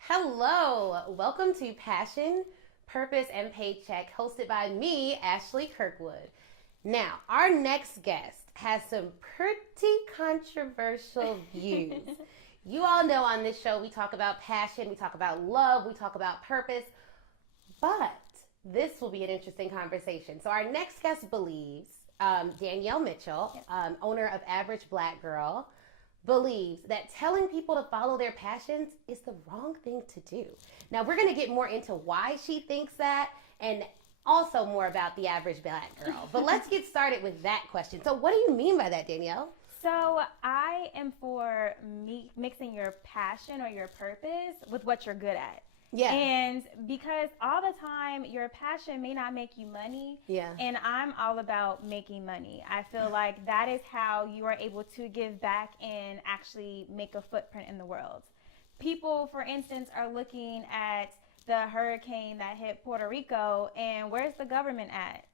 Hello, welcome to Passion, Purpose, and Paycheck, hosted by me, Ashley Kirkwood. Now, our next guest has some pretty controversial views. You all know on this show we talk about passion, we talk about love, we talk about purpose, but this will be an interesting conversation. So our next guest believes, Danielle Mitchell, owner of Average Black Girl, believes that telling people to follow their passions is the wrong thing to do. Now, we're going to get more into why she thinks that and also more about the average black girl. But let's get started with that question. So what do you mean by that, Danielle? So I am for mixing your passion or your purpose with what you're good at. Yeah. And because all the time your passion may not make you money. Yeah. And I'm all about making money. I feel like that is how you are able to give back and actually make a footprint in the world. People, for instance, are looking at the hurricane that hit Puerto Rico, and where's the government at?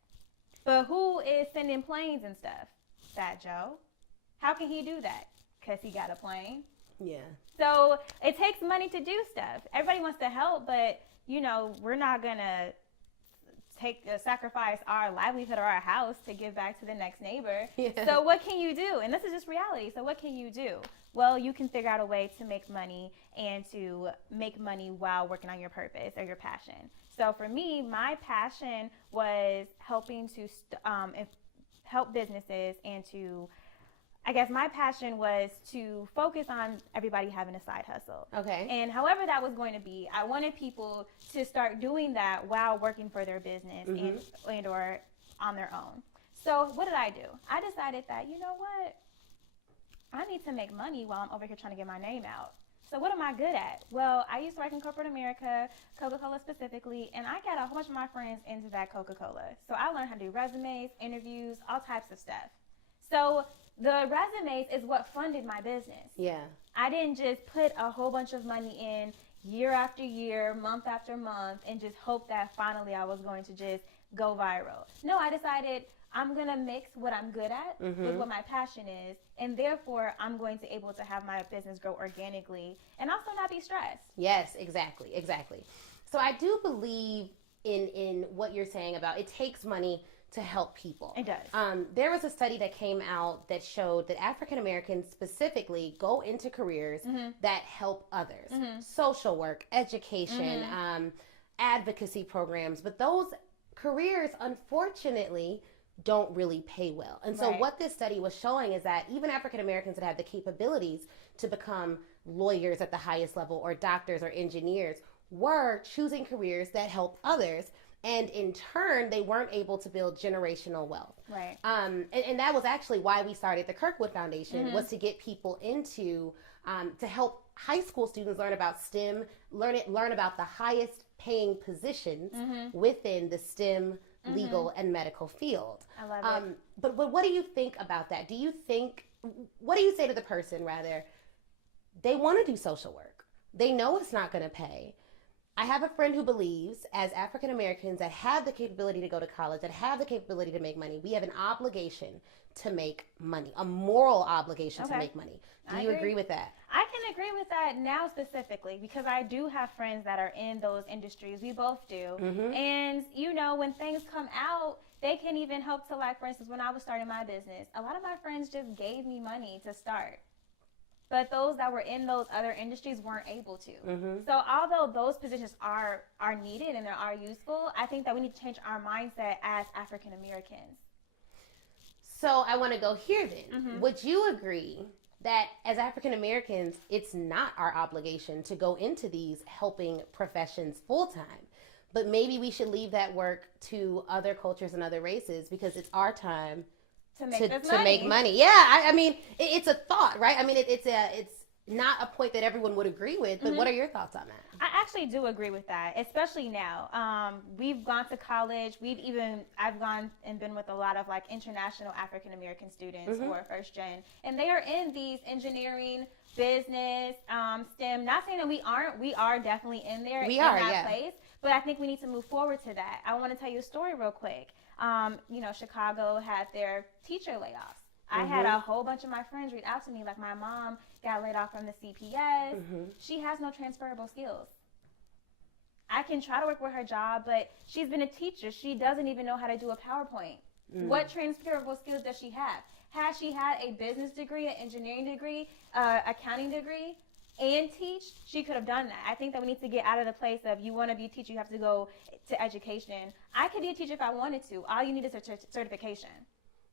But who is sending planes and stuff? Fat Joe. How can he do that? Because he got a plane. Yeah. So it takes money to do stuff. Everybody wants to help, but, you know, we're not going to sacrifice our livelihood or our house to give back to the next neighbor. Yeah. So what can you do? And this is just reality. So what can you do? Well, you can figure out a way to make money and to make money while working on your purpose or your passion. So for me, my passion was helping to help businesses and to, I guess my passion was to focus on everybody having a side hustle. Okay. And however that was going to be, I wanted people to start doing that while working for their business and or on their own. So what did I do? I decided that, you know what? I need to make money while I'm over here trying to get my name out. So what am I good at? Well, I used to work in corporate America, Coca-Cola specifically, and I got a whole bunch of my friends into that Coca-Cola. So I learned how to do resumes, interviews, all types of stuff. So the resumes is what funded my business. Yeah. I didn't just put a whole bunch of money in year after year, month after month, and just hope that finally I was going to just go viral. No, I decided I'm going to mix what I'm good at with what my passion is, and therefore I'm going to able to have my business grow organically and also not be stressed. Yes, exactly. So I do believe in what you're saying about it takes money to help people. It does. There was a study that came out that showed that African Americans specifically go into careers that help others. Social work, education, advocacy programs, but those careers, unfortunately, don't really pay well. And so what this study was showing is that even African Americans that have the capabilities to become lawyers at the highest level or doctors or engineers were choosing careers that help others. And in turn, they weren't able to build generational wealth. Right. And that was actually why we started the Kirkwood Foundation, was to get people into, to help high school students learn about STEM, learn about the highest paying positions within the STEM legal and medical field. I love it. But what do you think about that? What do you say to the person, rather, they want to do social work. They know it's not going to pay. I have a friend who believes, as African Americans that have the capability to go to college, that have the capability to make money, we have an obligation to make money, a moral obligation to make money. Do you agree with that? I can agree with that now specifically because I do have friends that are in those industries. We both do. And, you know, when things come out, they can even help to, like, for instance, when I was starting my business, a lot of my friends just gave me money to start. But those that were in those other industries weren't able to. So although those positions are needed and they are useful, I think that we need to change our mindset as African Americans. So I want to go here then. Would you agree that as African Americans, it's not our obligation to go into these helping professions full time, but maybe we should leave that work to other cultures and other races because it's our time to make money. Yeah, I mean, it's a thought, right? I mean, it's not a point that everyone would agree with, but what are your thoughts on that? I actually do agree with that, especially now. We've gone to college. I've gone and been with a lot of like international African American students who are first gen, and they are in these engineering, business, STEM. Not saying that we aren't. We are definitely in there. Place. But I think we need to move forward to that. I want to tell you a story real quick. Chicago had their teacher layoffs. I had a whole bunch of my friends reach out to me, like my mom got laid off from the CPS. She has no transferable skills. I can try to work with her job, but she's been a teacher. She doesn't even know how to do a PowerPoint. What transferable skills does she have? Has she had a business degree, an engineering degree, accounting degree, and teach? She could have done that. I think that we need to get out of the place of you want to be a teacher, you have to go to education. I could be a teacher if I wanted to. All you need is a certification.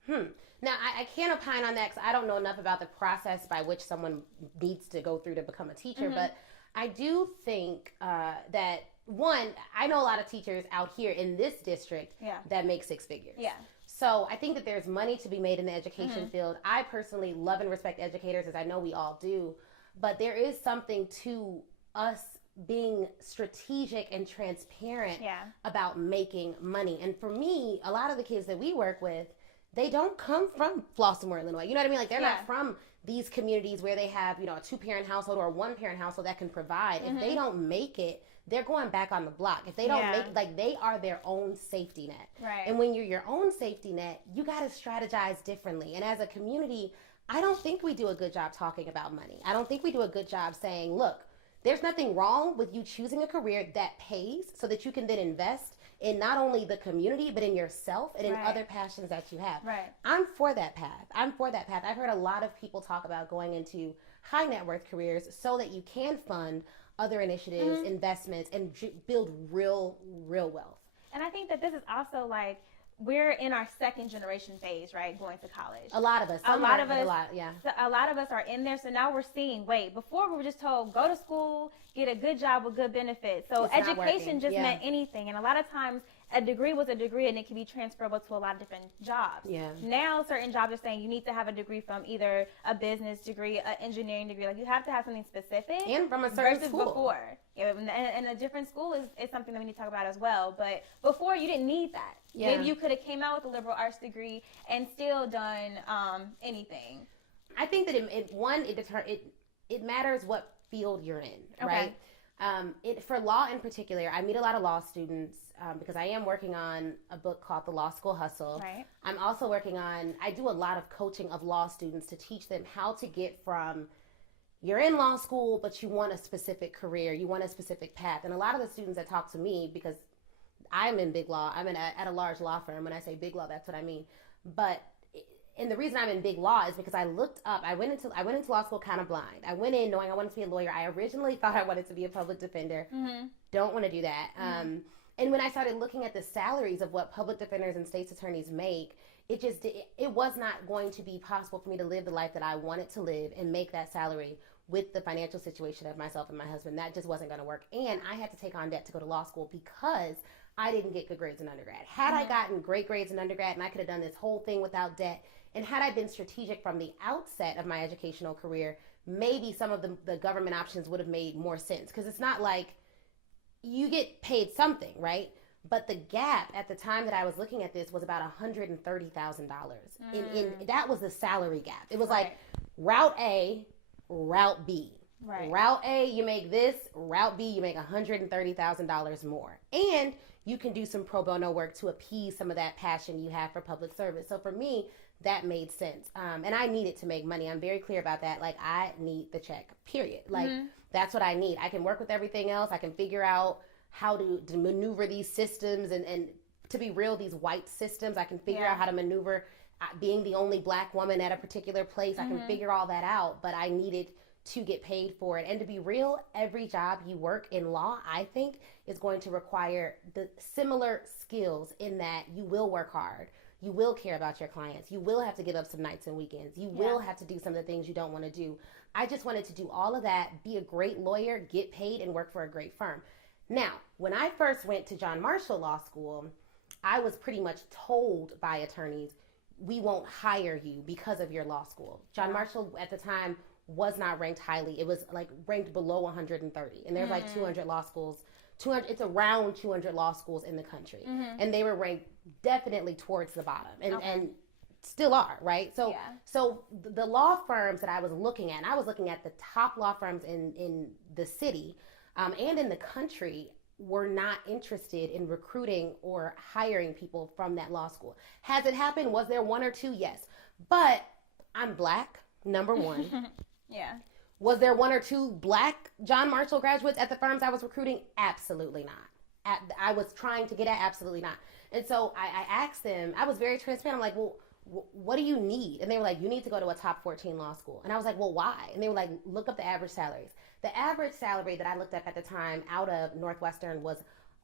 Now, I can't opine on that because I don't know enough about the process by which someone needs to go through to become a teacher. But I do think that, one, I know a lot of teachers out here in this district that make six figures. Yeah. So I think that there's money to be made in the education field. I personally love and respect educators, as I know we all do. But there is something to us being strategic and transparent about making money. And for me, a lot of the kids that we work with, they don't come from Baltimore, Illinois. You know what I mean? Like, they're not from these communities where they have, a two-parent household or a one-parent household that can provide. If they don't make it, they're going back on the block. If they don't make it, like, they are their own safety net. Right. And when you're your own safety net, you got to strategize differently. And as a community, I don't think we do a good job talking about money. I don't think we do a good job saying, look, there's nothing wrong with you choosing a career that pays so that you can then invest in not only the community, but in yourself and in other passions that you have. Right. I'm for that path. I've heard a lot of people talk about going into high net worth careers so that you can fund other initiatives, investments, and build real wealth. And I think that this is also like, we're in our second generation phase, right? Going to college. A lot of us. A lot of us are in there. So now we're seeing, before we were just told, go to school, get a good job with good benefits. So education just meant anything. And a lot of times a degree was a degree and it can be transferable to a lot of different jobs. Yeah. Now certain jobs are saying you need to have a degree from either a business degree, an engineering degree. Like, you have to have something specific. And from a certain versus school. Before. Yeah, and a different school is something that we need to talk about as well. But before, you didn't need that. Yeah. Maybe you could have came out with a liberal arts degree and still done anything. I think that it matters what field you're in, right? For law in particular, I meet a lot of law students because I am working on a book called The Law School Hustle. Right. I'm also I do a lot of coaching of law students to teach them how to get from, you're in law school, but you want a specific career, you want a specific path. And a lot of the students that talk to me, because I'm in big law, I'm at a large law firm. When I say big law, that's what I mean. And the reason I'm in big law is because I looked up, I went into law school kind of blind. I went in knowing I wanted to be a lawyer. I originally thought I wanted to be a public defender. Don't want to do that. And when I started looking at the salaries of what public defenders and state's attorneys make, it was not going to be possible for me to live the life that I wanted to live and make that salary with the financial situation of myself and my husband. That just wasn't going to work. And I had to take on debt to go to law school because I didn't get good grades in undergrad. Had I gotten great grades in undergrad, and I could have done this whole thing without debt, and had I been strategic from the outset of my educational career, maybe some of the government options would have made more sense. Because it's not like you get paid something, right? But the gap at the time that I was looking at this was about $130,000. That was the salary gap. It was like route A, route B. Right. Route A, you make this. Route B, you make $130,000 more. And you can do some pro bono work to appease some of that passion you have for public service. So for me, that made sense. And I needed to make money. I'm very clear about that. Like, I need the check, period. Like, that's what I need. I can work with everything else. I can figure out how to maneuver these systems. And to be real, these white systems, I can figure out how to maneuver. Being the only black woman at a particular place, I can figure all that out. But I needed to get paid for it. And to be real, every job you work in law, I think, is going to require the similar skills in that you will work hard. You will care about your clients. You will have to give up some nights and weekends. You will have to do some of the things you don't want to do. I just wanted to do all of that, be a great lawyer, get paid, and work for a great firm. Now, when I first went to John Marshall Law School, I was pretty much told by attorneys, we won't hire you because of your law school. John Marshall at the time was not ranked highly. It was like ranked below 130. And there's like 200 law schools. It's around 200 law schools in the country. And they were ranked definitely towards the bottom and still are, right? So the law firms that I was looking at, and I was looking at the top law firms in the city and in the country, were not interested in recruiting or hiring people from that law school. Has it happened? Was there one or two? Yes. But I'm Black, number one. Yeah. Was there one or two Black John Marshall graduates at the firms I was recruiting? Absolutely not. I was trying to get at, absolutely not. And so I asked them, I was very transparent. I'm like, well, what do you need? And they were like, you need to go to a top 14 law school. And I was like, well, why? And they were like, look up the average salaries. The average salary that I looked up at the time out of Northwestern was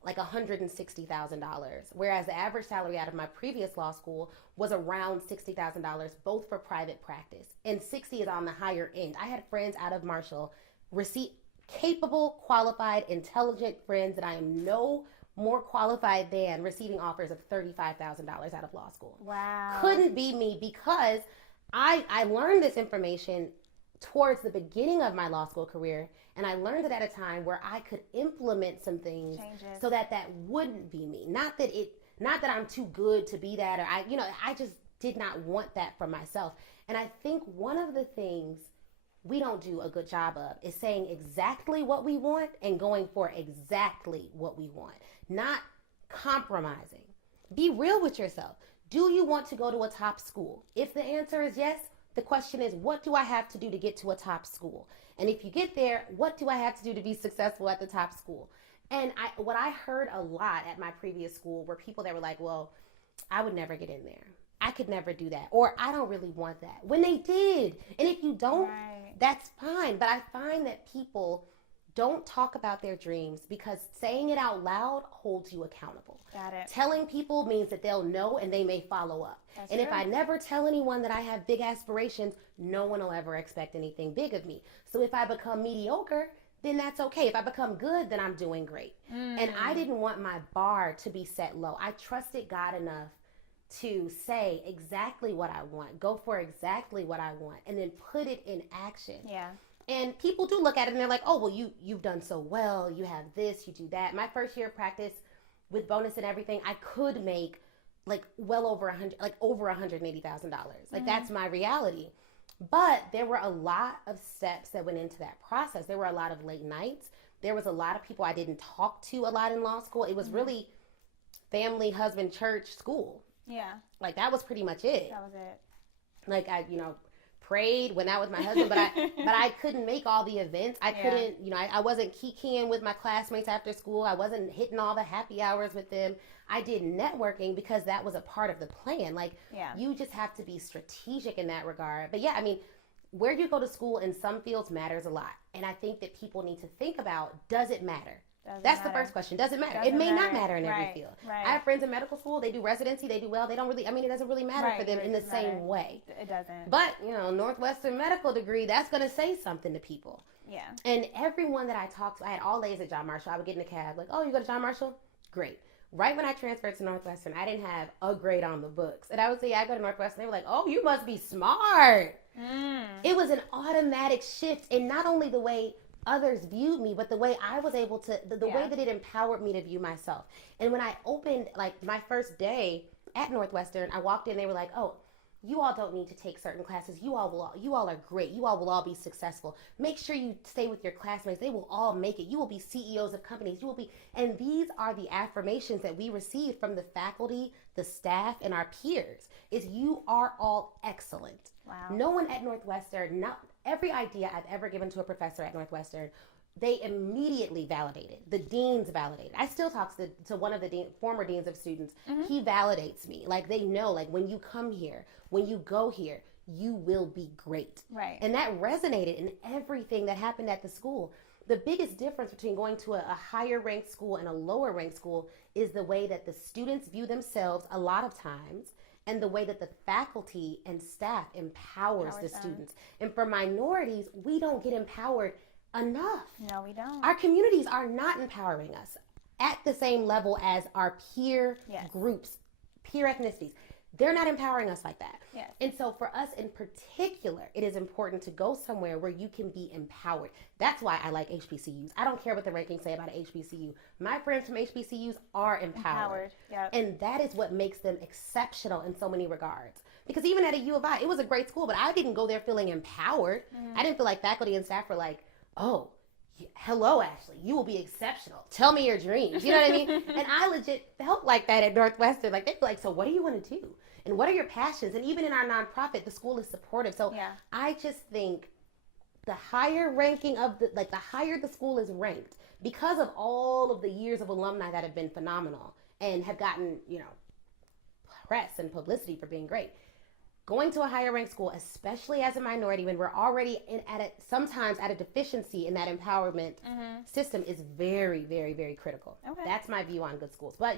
like $160,000, whereas the average salary out of my previous law school was around $60,000, both for private practice. And 60 is on the higher end. I had friends out of Marshall, capable, qualified, intelligent friends that I am no more qualified than, receiving offers of $35,000 out of law school. Wow. Couldn't be me, because I learned this information towards the beginning of my law school career, and I learned it at a time where I could implement some things so that wouldn't be me. Not that I'm too good to be that, or I just did not want that for myself. And I think one of the things we don't do a good job of is saying exactly what we want and going for exactly what we want, not compromising. Be real with yourself. Do you want to go to a top school? If the answer is yes, the question is, what do I have to do to get to a top school? And if you get there, what do I have to do to be successful at the top school? And what I heard a lot at my previous school were people that were like, well, I would never get in there. I could never do that. Or I don't really want that. When they did. And if you don't, that's fine. But I find that people don't talk about their dreams because saying it out loud holds you accountable. Got it. Telling people means that they'll know and they may follow up. That's true. If I never tell anyone that I have big aspirations, no one will ever expect anything big of me. So if I become mediocre, then that's okay. If I become good, then I'm doing great. And I didn't want my bar to be set low. I trusted God enough to say exactly what I want, go for exactly what I want, and then put it in action. Yeah. And people do look at it and they're like, oh, well, you've done so well. You have this, you do that. My first year of practice with bonus and everything, I could make like well over $180,000. Like that's my reality. But there were a lot of steps that went into that process. There were a lot of late nights. There was a lot of people I didn't talk to a lot in law school. It was really family, husband, church, school. Yeah. Like that was pretty much it. That was it. Like I, prayed when I was my husband, but I couldn't make all the events. I couldn't, I wasn't kikiing with my classmates after school. I wasn't hitting all the happy hours with them. I did networking because that was a part of the plan. Like you just have to be strategic in that regard. But where you go to school in some fields matters a lot. And I think that people need to think about, does it matter? That's the first question. Does it matter? It may not matter in every field. Right. I have friends in medical school. They do residency. They do well. They don't really, it doesn't really matter for them in the same way. It doesn't. But, Northwestern medical degree, that's going to say something to people. Yeah. And everyone that I talked to, I had all A's at John Marshall. I would get in a cab like, oh, you go to John Marshall? Great. Right when I transferred to Northwestern, I didn't have a grade on the books. And I would say, I go to Northwestern. They were like, oh, you must be smart. It was an automatic shift in not only the way others viewed me, but the way I was able to, the way that it empowered me to view myself. And when I opened, like my first day at Northwestern, I walked in, they were like, oh, you all don't need to take certain classes. You all are great. You all will all be successful. Make sure you stay with your classmates. They will all make it. You will be CEOs of companies. And these are the affirmations that we receive from the faculty, the staff, and our peers, is you are all excellent. Wow. No one at Northwestern, not every idea I've ever given to a professor at Northwestern, they immediately validated. The deans validated. I still talk to one of the former deans of students. He validates me. Like they know, like when you come here, when you go here, you will be great. Right. And that resonated in everything that happened at the school. The biggest difference between going to a higher ranked school and a lower ranked school is the way that the students view themselves a lot of times, and the way that the faculty and staff empowers the students. And for minorities, we don't get empowered enough. No, we don't. Our communities are not empowering us at the same level as our peer groups, peer ethnicities. They're not empowering us like that. Yes. And so for us in particular, it is important to go somewhere where you can be empowered. That's why I like HBCUs. I don't care what the rankings say about an HBCU. My friends from HBCUs are empowered. Yep. And that is what makes them exceptional in so many regards. Because even at a U of I, it was a great school, but I didn't go there feeling empowered. I didn't feel like faculty and staff were like, oh, hello, Ashley, you will be exceptional. Tell me your dreams. You know what I mean? And I legit felt like that at Northwestern. Like, they'd be like, so what do you want to do? And what are your passions? And even in our nonprofit, the school is supportive. So I just think the higher ranking of the higher the school is ranked, because of all of the years of alumni that have been phenomenal and have gotten, press and publicity for being great. Going to a higher ranked school, especially as a minority, when we're already sometimes at a deficiency in that empowerment system, is very, very, very critical. Okay. That's my view on good schools. But,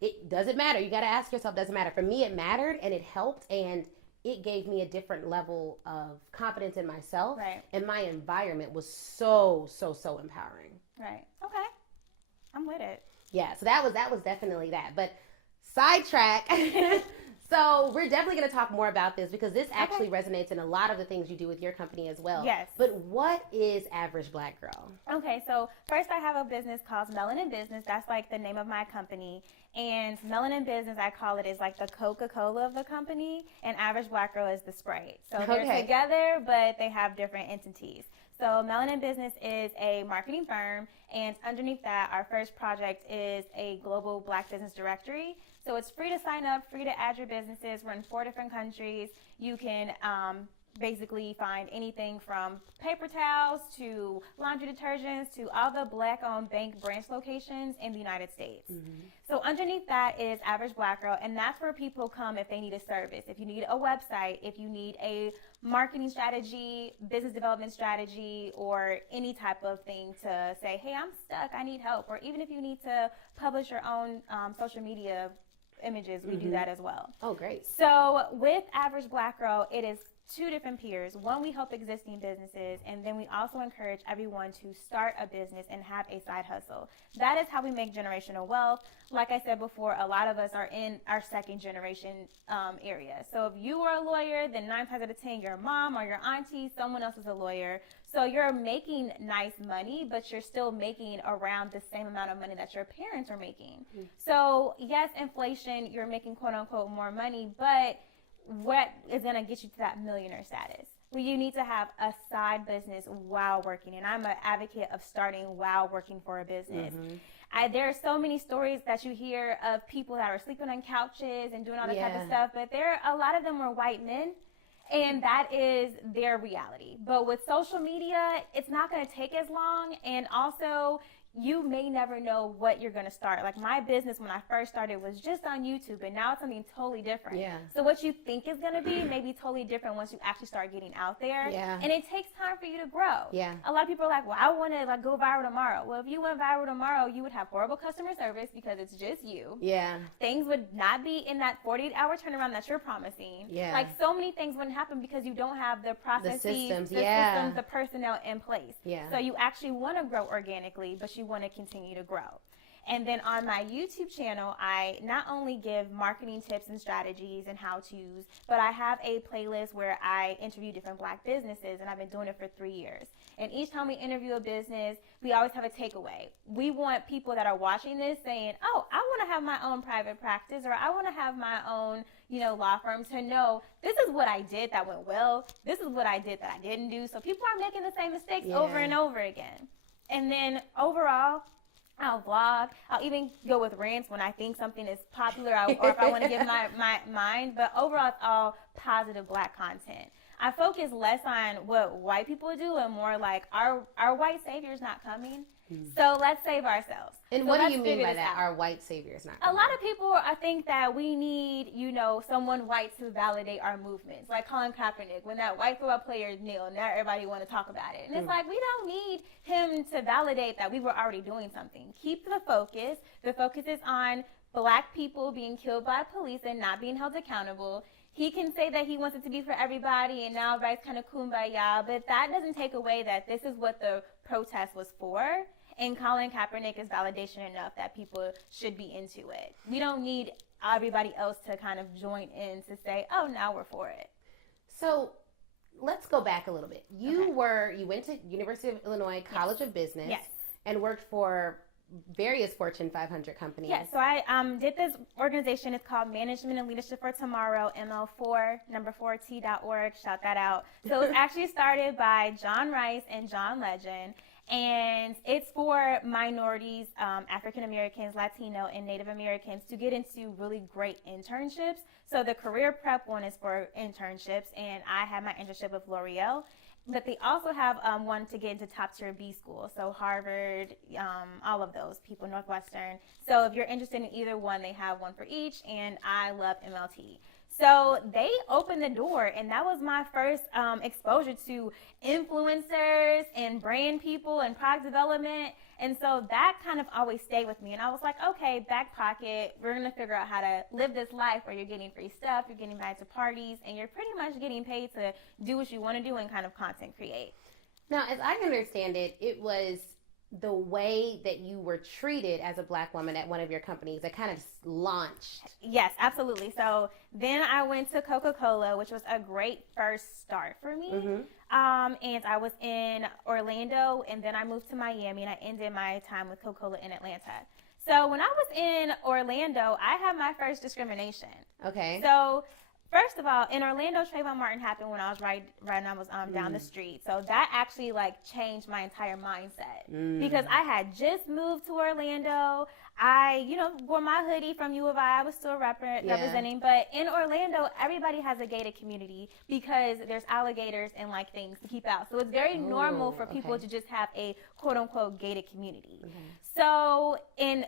it doesn't matter. You got to ask yourself, doesn't matter. For me, it mattered, and it helped, and it gave me a different level of confidence in myself. Right. And my environment was so, so, so empowering. Right. Okay. I'm with it. Yeah, so that was definitely that. But sidetrack. So we're definitely going to talk more about this, because this actually resonates in a lot of the things you do with your company as well. Yes. But what is Average Black Girl? Okay, so first I have a business called Melanin Business. That's like the name of my company. And Melanin Business, I call it, is like the Coca-Cola of the company. And Average Black Girl is the Sprite. So they're together, but they have different entities. So Melanin Business is a marketing firm, and underneath that, our first project is a global Black business directory. So it's free to sign up, free to add your businesses. We're in 4 different countries. You can basically find anything from paper towels to laundry detergents to all the Black-owned bank branch locations in the United States. Mm-hmm. So underneath that is Average Black Girl, and that's where people come if they need a service, if you need a website, if you need a marketing strategy, business development strategy, or any type of thing to say, hey, I'm stuck, I need help, or even if you need to publish your own social media images, we do that as well. Oh, great. So with Average Black Girl, it is 2 different peers. One, we help existing businesses, and then we also encourage everyone to start a business and have a side hustle. That is how we make generational wealth. Like I said before, a lot of us are in our second generation area. So if you are a lawyer, then 9 times out of 10, your mom or your auntie, someone else is a lawyer. So you're making nice money, but you're still making around the same amount of money that your parents are making. Mm-hmm. So yes, inflation, you're making quote unquote more money, but what is going to get you to that millionaire status? Well, you need to have a side business while working. And I'm an advocate of starting while working for a business. Mm-hmm. There are so many stories that you hear of people that are sleeping on couches and doing all that type of stuff, but a lot of them were white men. And that is their reality. But with social media, it's not going to take as long. And also, you may never know what you're going to start. Like my business when I first started was just on YouTube, and now it's something totally different. Yeah. So what you think is going to be may be totally different once you actually start getting out there. Yeah. And it takes time for you to grow. Yeah. A lot of people are like, well, I want to go viral tomorrow. Well, if you went viral tomorrow, you would have horrible customer service because it's just you. Yeah. Things would not be in that 48-hour turnaround that you're promising. Yeah. Like so many things wouldn't happen because you don't have the processes, the systems, the personnel in place. Yeah. So you actually want to grow organically, but you want to continue to grow. And then on my YouTube channel, I not only give marketing tips and strategies and how-tos, but I have a playlist where I interview different Black businesses, and I've been doing it for 3 years. And each time we interview a business, we always have a takeaway. We want people that are watching this saying, oh, I want to have my own private practice, or I want to have my own, law firm, to know this is what I did that went well. This is what I did that I didn't do. So people aren't making the same mistakes over and over again. And then overall, I'll vlog. I'll even go with rants when I think something is popular or if I want to give my mind. But overall, it's all positive Black content. I focus less on what white people do and more like our white savior's not coming. So let's save ourselves. And what do you mean by that? Our white savior's not coming? A lot of people, I think that we need, someone white to validate our movements. Like Colin Kaepernick, when that white football player kneeled, now everybody want to talk about it. And it's like, we don't need him to validate that we were already doing something. Keep the focus. The focus is on Black people being killed by police and not being held accountable. He can say that he wants it to be for everybody, and now everybody's kind of kumbaya, but that doesn't take away that this is what the protest was for. And Colin Kaepernick is validation enough that people should be into it. We don't need everybody else to kind of join in to say, oh, now we're for it. So let's go back a little bit. You went to University of Illinois College of Business and worked for various Fortune 500 companies. Yes, so I did this organization. It's called Management and Leadership for Tomorrow, ML4T.org. Shout that out. So it was actually started by John Rice and John Legend. And it's for minorities, African Americans, Latino, and Native Americans to get into really great internships. So the career prep one is for internships, and I had my internship with L'Oreal. But they also have one to get into top tier B school, so Harvard, all of those people, Northwestern. So if you're interested in either one, they have one for each, and I love MLT. So they opened the door, and that was my first exposure to influencers and brand people and product development. And so that kind of always stayed with me. And I was like, okay, back pocket, we're going to figure out how to live this life where you're getting free stuff, you're getting invited to parties, and you're pretty much getting paid to do what you want to do and kind of content create. Now, as I understand it, it was the way that you were treated as a Black woman at one of your companies that kind of launched. Yes, absolutely. So then I went to Coca-Cola, which was a great first start for me. And I was in Orlando, and then I moved to Miami, and I ended my time with Coca-Cola in Atlanta. So when I was in Orlando, I had my first discrimination. Okay. So first of all, in Orlando, Trayvon Martin happened when I was right when I was down the street. So that actually changed my entire mindset because I had just moved to Orlando. I, wore my hoodie from U of I. I was still representing. But in Orlando, everybody has a gated community because there's alligators and things to keep out. So it's very normal for people to just have a quote unquote gated community. So in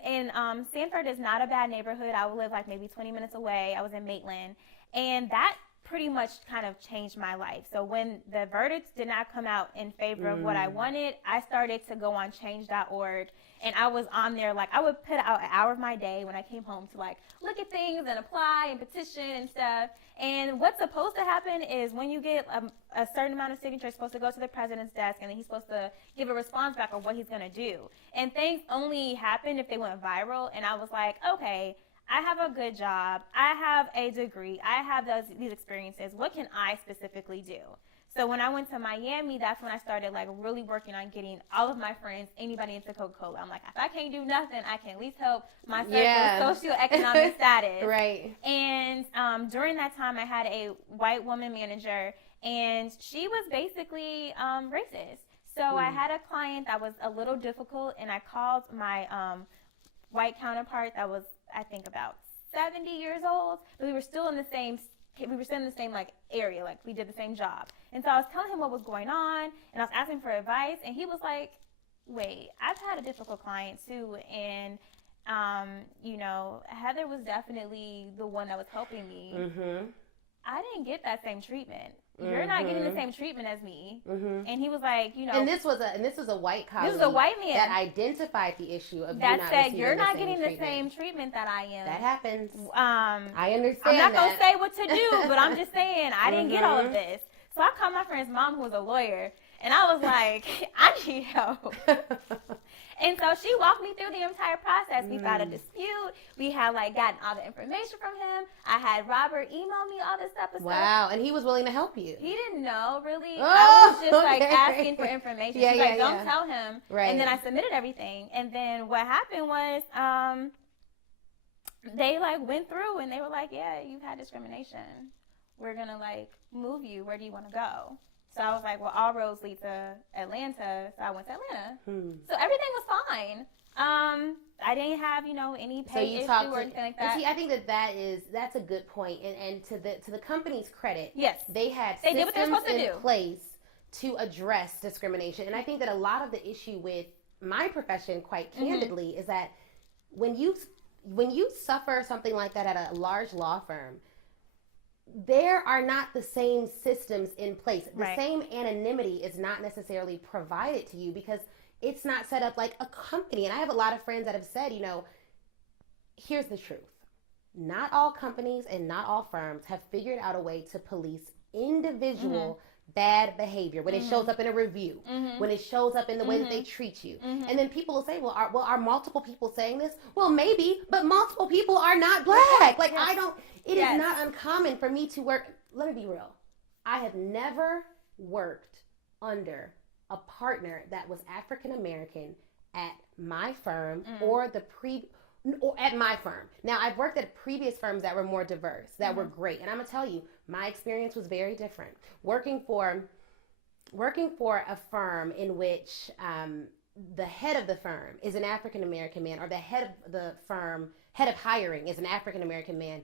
Sanford is not a bad neighborhood. I would live maybe 20 minutes away. I was in Maitland. And that pretty much kind of changed my life. So when the verdicts did not come out in favor of what I wanted, I started to go on change.org. And I was on there, I would put out an hour of my day when I came home to look at things and apply and petition and stuff. And what's supposed to happen is when you get a certain amount of signatures, supposed to go to the president's desk, and then he's supposed to give a response back on what he's going to do. And things only happened if they went viral. And I was like, okay, I have a good job. I have a degree. I have these experiences. What can I specifically do? So when I went to Miami, that's when I started really working on getting all of my friends, anybody into Coca-Cola. I'm like, if I can't do nothing, I can at least help my socioeconomic status. Right. And during that time, I had a white woman manager, and she was basically racist. So I had a client that was a little difficult, and I called my white counterpart that was, I think, about 70 years old, but we were still in the same area, we did the same job. And so I was telling him what was going on, and I was asking for advice, and he was like, wait, I've had a difficult client too, and Heather was definitely the one that was helping me. I didn't get that same treatment. You're not getting the same treatment as me. And he was like, And this was a white colleague. This was a white man that identified the issue of that said you're not getting the same treatment that I am. That happens. I understand. I'm not gonna say what to do, but I'm just saying I didn't get all of this. So I called my friend's mom, who was a lawyer, and I was like, I need help. And so she walked me through the entire process. We filed a dispute. We had gotten all the information from him. I had Robert email me all this type of stuff. Wow, and he was willing to help you. He didn't know, really. I was just asking for information. She's don't tell him. Right. And then I submitted everything. And then what happened was they went through and they were like, yeah, you've had discrimination. We're going to move you. Where do you want to go? So I was like, well, all roads lead to Atlanta. So I went to Atlanta. So everything was fine. I didn't have, any pay issue or anything like that. See, I think that's a good point. And to the company's credit, yes, they had they did what they were supposed to in place to address discrimination. And I think that a lot of the issue with my profession, quite candidly, is that when you suffer something like that at a large law firm, there are not the same systems in place. The same anonymity is not necessarily provided to you because it's not set up like a company. And I have a lot of friends that have said, here's the truth. Not all companies and not all firms have figured out a way to police individual bad behavior when it shows up in a review, when it shows up in the way that they treat you. And then people will say, well, are multiple people saying this? Well, maybe, but multiple people are not Black. It is not uncommon for me to work. Let me be real. I have never worked under a partner that was African American at my firm or at my firm. Now, I've worked at previous firms that were more diverse, that were great. And I'm going to tell you, my experience was very different. Working for working for a firm in which the head of the firm is an African American man, or the head of the firm, head of hiring is an African American man,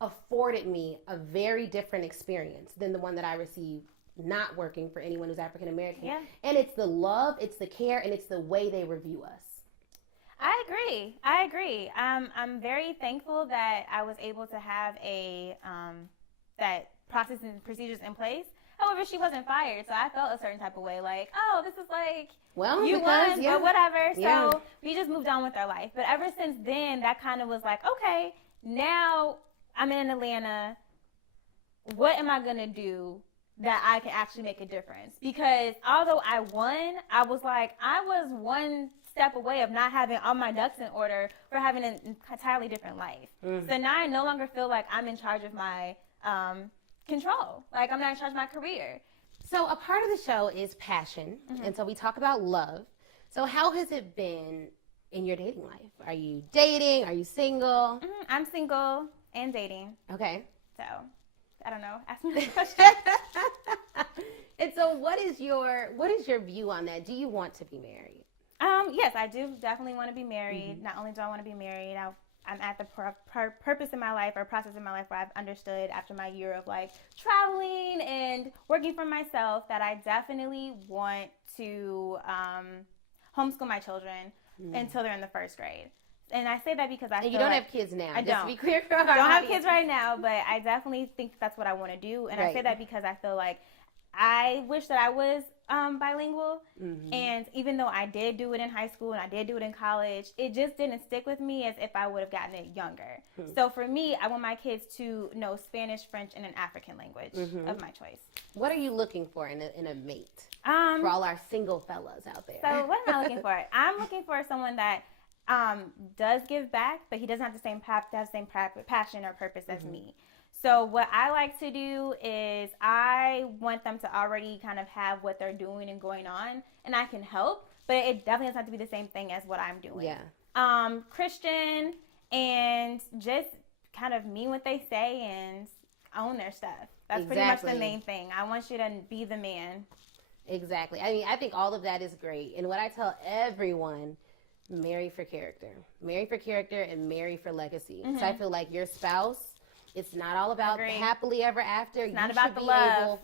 afforded me a very different experience than the one that I received not working for anyone who's African American. Yeah. And it's the love, it's the care, and it's the way they review us. I agree. I'm very thankful that I was able to have that process and procedures in place. However, she wasn't fired, so I felt a certain type of way, like, oh, this is like, well, you won, yeah. but whatever. Yeah. So we just moved on with our life. But ever since then, that kind of was like, okay, now I'm in Atlanta. What am I going to do that I can actually make a difference? Because although I won, I was one step away of not having all my ducks in order for having an entirely different life. So now I no longer feel like I'm in charge of my control. Like, I'm not in charge of my career. So a part of the show is passion, and so we talk about love. So how has it been in your dating life? Are you dating? Are you single? I'm single and dating. Okay. So, I don't know. Ask me that question. And so what is your view on that? Do you want to be married? Yes, I do definitely want to be married. Not only do I want to be married, I'm at the purpose in my life, or process in my life, where I've understood after my year of like traveling and working for myself that I definitely want to homeschool my children until they're in the first grade. And I say that because I feel you don't like have kids now. I Just don't. to be clear for our I don't have audience. kids right now, but I definitely think that's what I want to do. And I say that because I feel like I wish that I was bilingual. And even though I did do it in high school and I did do it in college, it just didn't stick with me as if I would have gotten it younger. So for me, I want my kids to know Spanish, French, and an African language of my choice. What are you looking for in a mate? For all our single fellas out there. So what am I looking for? I'm looking for someone that does give back, but he doesn't have the same passion or purpose as me. So what I like to do is I want them to already kind of have what they're doing and going on, and I can help, but it definitely doesn't have to be the same thing as what I'm doing. Yeah. Christian, and just kind of mean what they say and own their stuff. That's pretty much the main thing. I want you to be the man. Exactly. I mean, I think all of that is great. And what I tell everyone, marry for character. Marry for character and marry for legacy. So I feel like your spouse, it's not all about happily ever after. It's not about the love.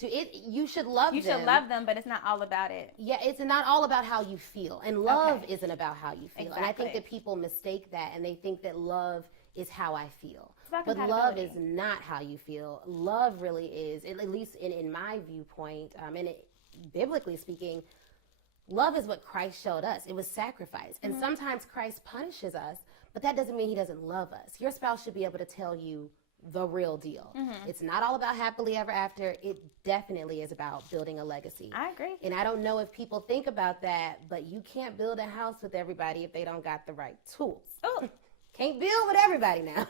You should love them. You should love them, but it's not all about it. Yeah, it's not all about how you feel. And love isn't about how you feel. Exactly. And I think that people mistake that, and they think that love is how I feel. But love is not how you feel. Love really is, at least in my viewpoint, biblically speaking, love is what Christ showed us. It was sacrifice. And sometimes Christ punishes us, but that doesn't mean he doesn't love us. Your spouse should be able to tell you the real deal. It's not all about happily ever after. It definitely is about building a legacy. I agree. And I don't know if people think about that, but you can't build a house with everybody if they don't got the right tools. Oh, can't build with everybody now.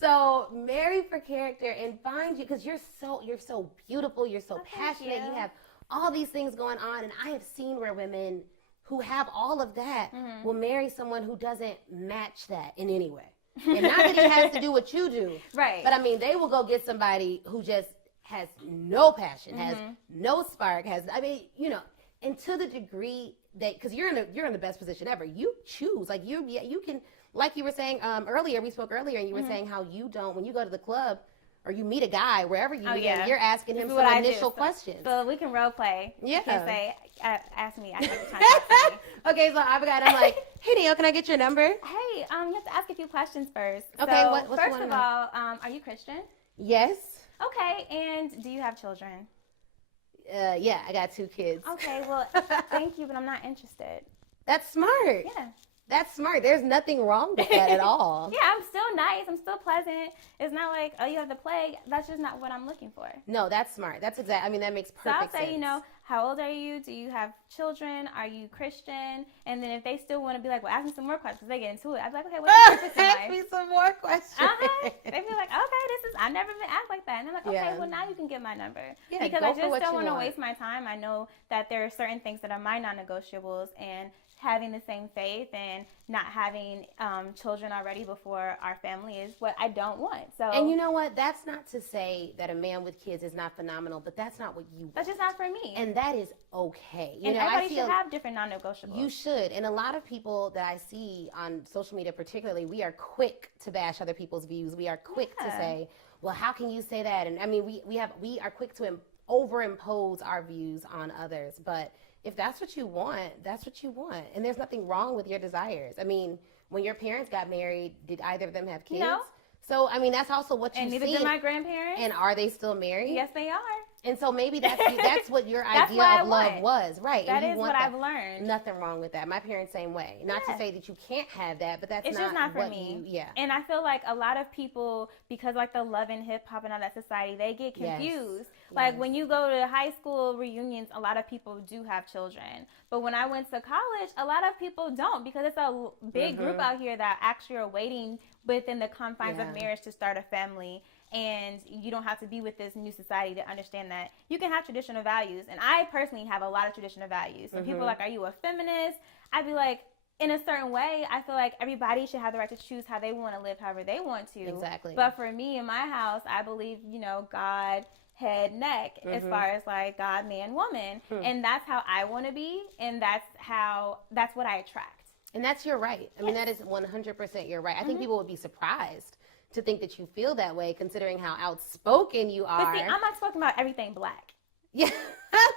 So marry for character and find you, because you're so beautiful, you're so passionate, you have all these things going on, and I have seen where women who have all of that will marry someone who doesn't match that in any way. And not that he has to do what you do. Right. But I mean, they will go get somebody who just has no passion, has no spark, and to the degree that, because you're in the best position ever. You choose, like you can, like you were saying earlier, we spoke earlier, and you were saying how you don't, when you go to the club or you meet a guy, wherever you meet him, you're asking him some initial questions. So we can role play. Yeah. You can say, ask me. I have time to ask me. Okay, so I'm like, hey, Danielle, can I get your number? Hey, you have to ask a few questions first. Okay, so, what's first of all, are you Christian? Yes. Okay, and do you have children? Yeah, I got 2 kids. Okay, well, thank you, but I'm not interested. That's smart. Yeah. That's smart. There's nothing wrong with that at all. Yeah, I'm still nice. I'm still pleasant. It's not like, oh, you have the plague. That's just not what I'm looking for. No, that's smart. That's exact. I mean, that makes perfect sense. So I'll say, how old are you? Do you have children? Are you Christian? And then if they still want to be like, well, ask me some more questions, because they get into it. I'd be like, okay, what's the purpose in life? Ask me some more questions. They'd be like, okay, I've never been asked like that. And I'm like, okay, well, now you can get my number. Yeah, because I just don't want to waste my time. I know that there are certain things that are my non-negotiables, and having the same faith and not having children already before our family is what I don't want. So, and you know what? That's not to say that a man with kids is not phenomenal, but that's not what you want. That's just not for me. And that is okay. And everybody should have different non-negotiables. You should. And a lot of people that I see on social media particularly, we are quick to bash other people's views. We are quick to say, well, how can you say that? And I mean, we are quick to overimpose our views on others. But if that's what you want, that's what you want. And there's nothing wrong with your desires. I mean, when your parents got married, did either of them have kids? No. So, I mean, that's also what you see. And neither did my grandparents. And are they still married? Yes, they are. And so maybe that's what your idea of love was. Right. That and is what I've learned. Nothing wrong with that. My parents, same way. Not to say that you can't have that, but it's just not for me. Yeah. And I feel like a lot of people, because like the love and hip hop and all that society, they get confused. Yes. Like when you go to high school reunions, a lot of people do have children. But when I went to college, a lot of people don't, because it's a big group out here that actually are waiting within the confines of marriage to start a family. And you don't have to be with this new society to understand that you can have traditional values. And I personally have a lot of traditional values. So people are like, are you a feminist? I'd be like, in a certain way, I feel like everybody should have the right to choose how they want to live, however they want to. Exactly. But for me, in my house, I believe, God, head, neck, as far as like God, man, woman. And that's how I want to be. And that's what I attract. And that's your right. I mean, that is 100% your right. I think people would be surprised to think that you feel that way, considering how outspoken you are. But see, I'm outspoken about everything black. Yeah.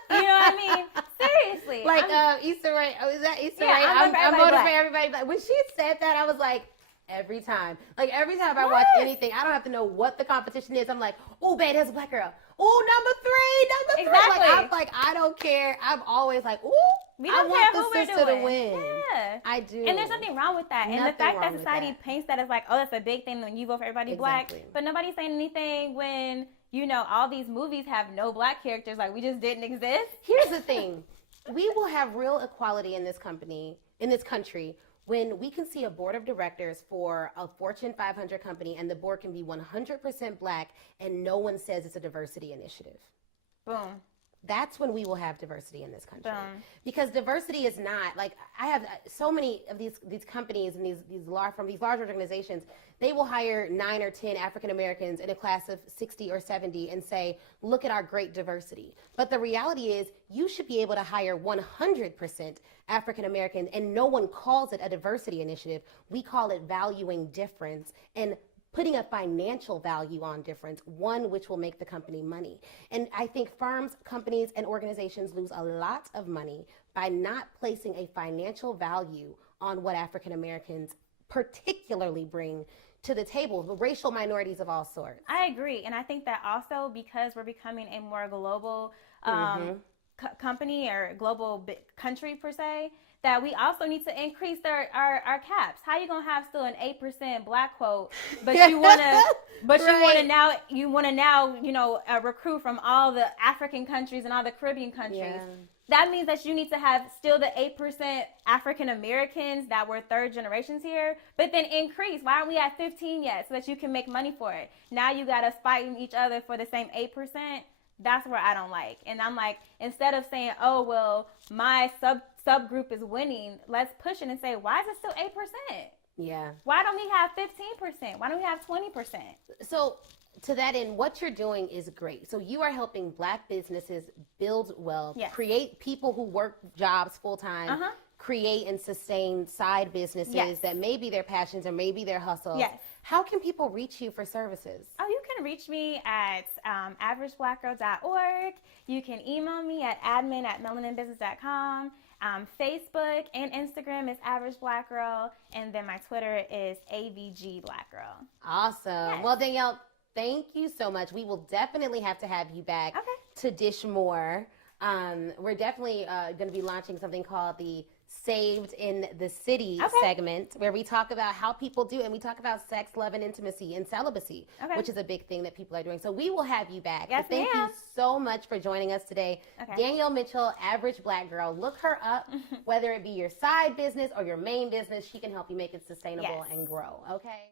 You know what I mean? Seriously. Like Issa Rae. Oh, is that Issa Rae? I'm voting for everybody black. When she said that, I was like, every time I watch anything, I don't have to know what the competition is. I'm like, oh, babe, there's a black girl. Oh, number three. Exactly. Like, I don't care. I'm always like, ooh, I want the sister to win. Yeah. I do. And there's nothing wrong with that. And the fact that society paints that as like, oh, that's a big thing when you vote for everybody black. But nobody's saying anything when, all these movies have no black characters. Like, we just didn't exist. Here's the thing. We will have real equality in this country, when we can see a board of directors for a Fortune 500 company and the board can be 100% black and no one says it's a diversity initiative. Boom. That's when we will have diversity in this country. Boom. Because diversity is not, like, I have so many of these companies and these large organizations, they will hire 9 or 10 African Americans in a class of 60 or 70 and say, look at our great diversity. But the reality is, you should be able to hire 100% African Americans, and no one calls it a diversity initiative. We call it valuing difference and putting a financial value on difference, one which will make the company money. And I think firms, companies, and organizations lose a lot of money by not placing a financial value on what African Americans particularly bring to the table, the racial minorities of all sorts. I agree. And I think that also because we're becoming a more global company or global country per se, that we also need to increase our caps. How you gonna have still an 8% black quote, but you wanna now recruit from all the African countries and all the Caribbean countries. Yeah. That means that you need to have still the 8% African Americans that were third generations here, but then increase. Why aren't we at 15 yet, so that you can make money for it? Now you got us fighting each other for the same 8%. That's where I don't like. And I'm like, instead of saying, oh, well, my subgroup is winning, let's push it and say, why is it still 8%? Yeah. Why don't we have 15%? Why don't we have 20%? So to that end, what you're doing is great. So you are helping black businesses build wealth, create people who work jobs full time, create and sustain side businesses that may be their passions or maybe their hustles. Yes. How can people reach you for services? Oh, you can reach me at averageblackgirl.org. You can email me at admin@melaninbusiness.com. Facebook and Instagram is Average Black Girl, and then my Twitter is AVG Black Girl. Awesome. Yes. Well, Danielle, thank you so much. We will definitely have to have you back to dish more. We're definitely going to be launching something called the Saved in the City segment, where we talk about how people do, and we talk about sex, love, and intimacy and celibacy, which is a big thing that people are doing. So we will have you back. Yes, thank you so much for joining us today. Danielle Mitchell, Average Black Girl. Look her up, whether it be your side business or your main business. She can help you make it sustainable and grow. Okay.